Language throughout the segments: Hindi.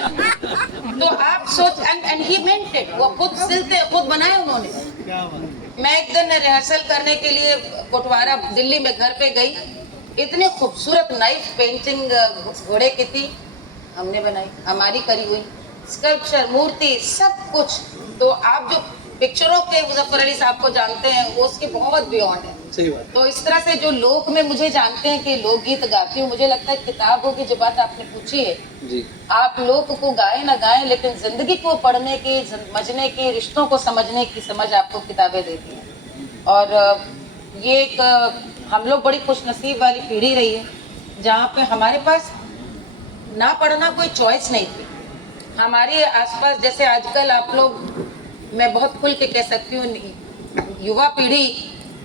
तो आप सोच, एंड ही मेंट इट, वो खुद सिलते खुद बनाए उन्होंने। मैं एक दिन रिहर्सल करने के लिए कोटवारा दिल्ली में घर पे गई, इतनी खूबसूरत नाइफ पेंटिंग घोड़े की थी, हमने बनाई, हमारी करी हुई स्कल्पचर, मूर्ति, सब कुछ। तो आप जो पिक्चरों के मुजफ्फर अली साहब को जानते हैं, वो उसके बहुत बियॉन्ड है। सही बात। तो इस तरह से जो लोक में मुझे जानते हैं कि लोकगीत गाती हूँ, मुझे लगता है किताबों की जो बात आपने पूछी है जी, आप लोक को गाए ना गाएं, लेकिन जिंदगी को पढ़ने की, समझने की, रिश्तों को समझने की समझ आपको किताबें देती हैं। और ये एक हम लोग बड़ी खुशनसीब वाली पीढ़ी रही है जहाँ पे हमारे पास ना पढ़ना कोई चॉइस नहीं थी। हमारे आसपास जैसे आजकल आप लोग, मैं बहुत खुल के कह सकती हूँ, युवा पीढ़ी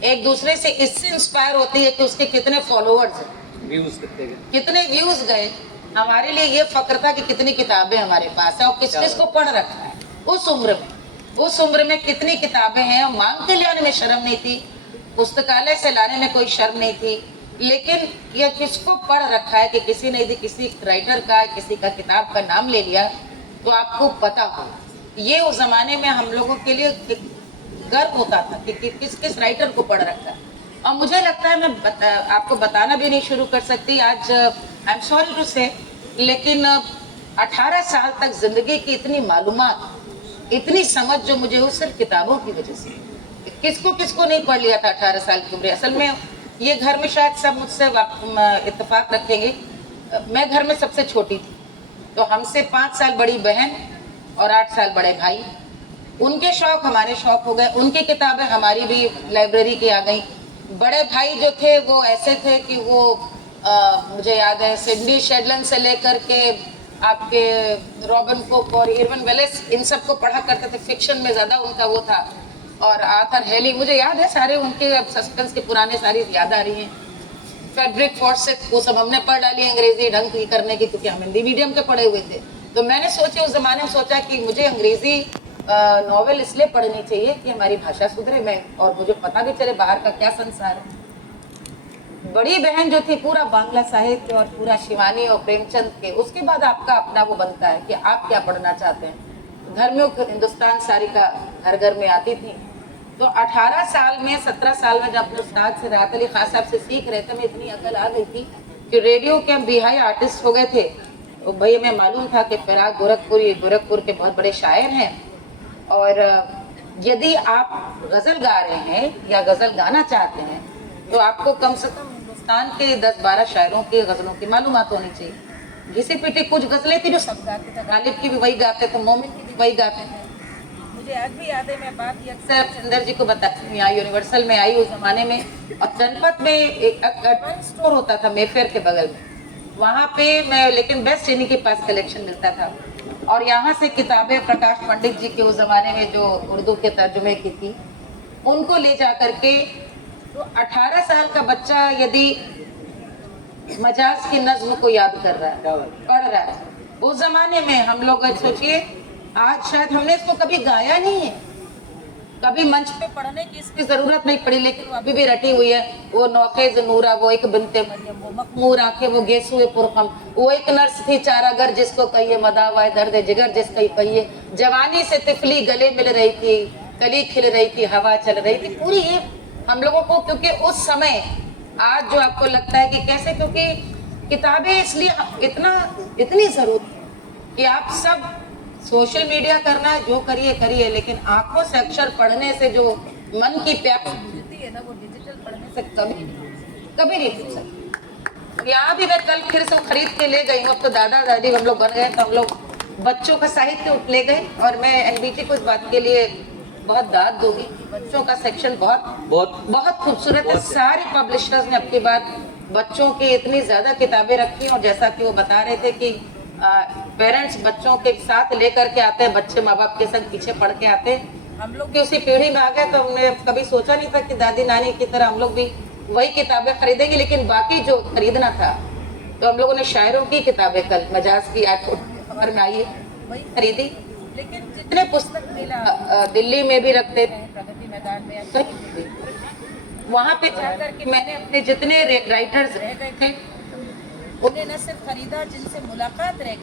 एक दूसरे से इससे इंस्पायर होती है कि उसके कितने फॉलोअर्स हैं, कितने व्यूज गए। हमारे लिए ये फक्र था कि कितनी किताबें हमारे पास है और किस किस को पढ़ रखा है। उस उम्र में कितनी किताबें हैं, और मांग के लाने में शर्म नहीं थी, पुस्तकालय से लाने में कोई शर्म नहीं थी, लेकिन यह किसको पढ़ रखा है कि किसी ने यदि किसी राइटर का, किसी का किताब का नाम ले लिया तो आपको पता हो। ये उस जमाने में हम लोगों के लिए गर्व होता था कि किस किस राइटर को पढ़ रखा है। और मुझे लगता है मैं आपको बताना भी नहीं शुरू कर सकती आज, आई एम सॉरी टू से, लेकिन 18 साल तक जिंदगी की इतनी मालूमात, इतनी समझ जो मुझे हो सिर्फ किताबों की वजह से। किसको नहीं पढ़ लिया था 18 साल की उम्र। असल में ये घर में शायद सब मुझसे इत्तेफाक रखेंगे, मैं घर में सबसे छोटी थी, तो हमसे 5 साल बड़ी बहन और 8 साल बड़े भाई, उनके शौक हमारे शौक हो गए, उनकी किताबें हमारी भी लाइब्रेरी की आ गई। बड़े भाई जो थे वो ऐसे थे कि वो मुझे याद है सिडनी शेडलन से लेकर के आपके रॉबिन कुक और इरविन वेलेस, इन सब को पढ़ा करते थे। फिक्शन में ज़्यादा उनका वो था, और आर्थर हेली, मुझे याद है सारे उनके, अब सस्पेंस के पुराने सारी याद आ रही हैं। फेडरिक फॉर्सिथ, वो सब हमने पढ़ डाली अंग्रेजी ढंग की करने की, क्योंकि हम हिंदी मीडियम के पढ़े हुए थे। तो मैंने सोचे उस जमाने में सोचा कि मुझे अंग्रेजी नॉवेल इसलिए पढ़नी चाहिए कि हमारी भाषा सुधरे, मैं और मुझे पता भी चले बाहर का क्या संसार है। बड़ी बहन जो थी पूरा बांग्ला साहित्य और पूरा शिवानी और प्रेमचंद के, उसके बाद आपका अपना वो बनता है कि आप क्या पढ़ना चाहते हैं। घर में हिंदुस्तान सारिका घर घर में आती थी। तो 18 साल में, 17 साल में जब अपने उस्ताद से, राहत अली खान साहब से सीख रहे थे, मैं इतनी अकल आ गई थी कि रेडियो के हम बिहाई आर्टिस्ट हो गए थे। तो भैया मैं मालूम था कि फिराक गोरखपुर के बहुत बड़े शायर हैं, और यदि आप गज़ल गा रहे हैं या गज़ल गाना चाहते हैं तो आपको कम से कम हिंदुस्तान के 10-12 शायरों की गज़लों की मालूमात होनी चाहिए। घिसी पिटी कुछ गज़लें थी जो सब गाते थे, गालिब की भी वही गाते थे, मोमिन की भी वही गाते थे। मुझे आज भी याद है, मैं बात अक्सर चंदर जी को बताती हूँ, यहाँ यूनिवर्सल में आई उस जमाने में, और जनपद में एक एडवांस स्टोर होता था मेफेयर के बगल में, वहाँ पे मैं, लेकिन बेस्ट इन्हीं के पास कलेक्शन मिलता था। और यहाँ से किताबें प्रकाश पंडित जी के उस जमाने में जो उर्दू के तर्जुमे की थी, उनको ले जा करके, तो 18 साल का बच्चा यदि मजाज की नज्म को याद कर रहा है, पढ़ रहा है, उस जमाने में हम लोग सोचिए, आज शायद हमने इसको कभी गाया नहीं है, कभी मंच पे पढ़ने की इसकी जरूरत नहीं पड़ी, लेकिन वो अभी भी रटी हुई है। वो नौखेज नूरा, वो एक बिनते मरियम, वो मखमूर आंखें, वो गेसुए पुरखम, वो एक नर्स थी चारागर जिसको कहिए मदावाए दर्द जिगर जिसको कहिए, जवानी से तिफली गले मिल रही थी, कली खिल रही थी, हवा चल रही थी। पूरी ये हम लोगों को, क्योंकि उस समय, आज जो आपको लगता है कि कैसे, क्योंकि किताबें इसलिए इतनी जरूरत है कि आप सब सोशल मीडिया करना है जो करिए, लेकिन आंखों से अक्षर पढ़ने से जो मन की प्यास बुझती है ना, वो डिजिटल पढ़ने से कभी नहीं बुझ सकती। यहाँ भी मैं कल फिर से खरीद के ले गई हूँ, अब तो दादा दादी हम लोग बन गए, तो हम लोग बच्चों का साहित्य ले गए, और मैं एनबीटी को इस बात के लिए बहुत दाद दूंगी। बच्चों का सेक्शन बहुत खूबसूरत है। सारे पब्लिशर्स ने अपनी बात बच्चों की इतनी ज्यादा किताबें रखी, और जैसा कि वो बता रहे थे कि पेरेंट्स बच्चों के साथ लेकर के आते हैं, बच्चे माँ बाप के संग पीछे पढ़ के आते हैं। हम लोग भी उसी पीढ़ी में आ गए, तो हमने कभी सोचा नहीं था कि दादी नानी की तरह हम लोग भी वही किताबें खरीदेंगे, लेकिन बाकी जो खरीदना था, तो हम लोगों ने शायरों की किताबें, कल मजाज की खबर में आई है, वही खरीदी। लेकिन जितने पुस्तक मेला दिल्ली में भी रखते थे, प्रगति मैदान में, वहाँ पे जाकर के मैंने अपने जितने राइटर्स रह गए थे उन्हें न सिर्फ खरीदा, जिनसे मुलाकात रह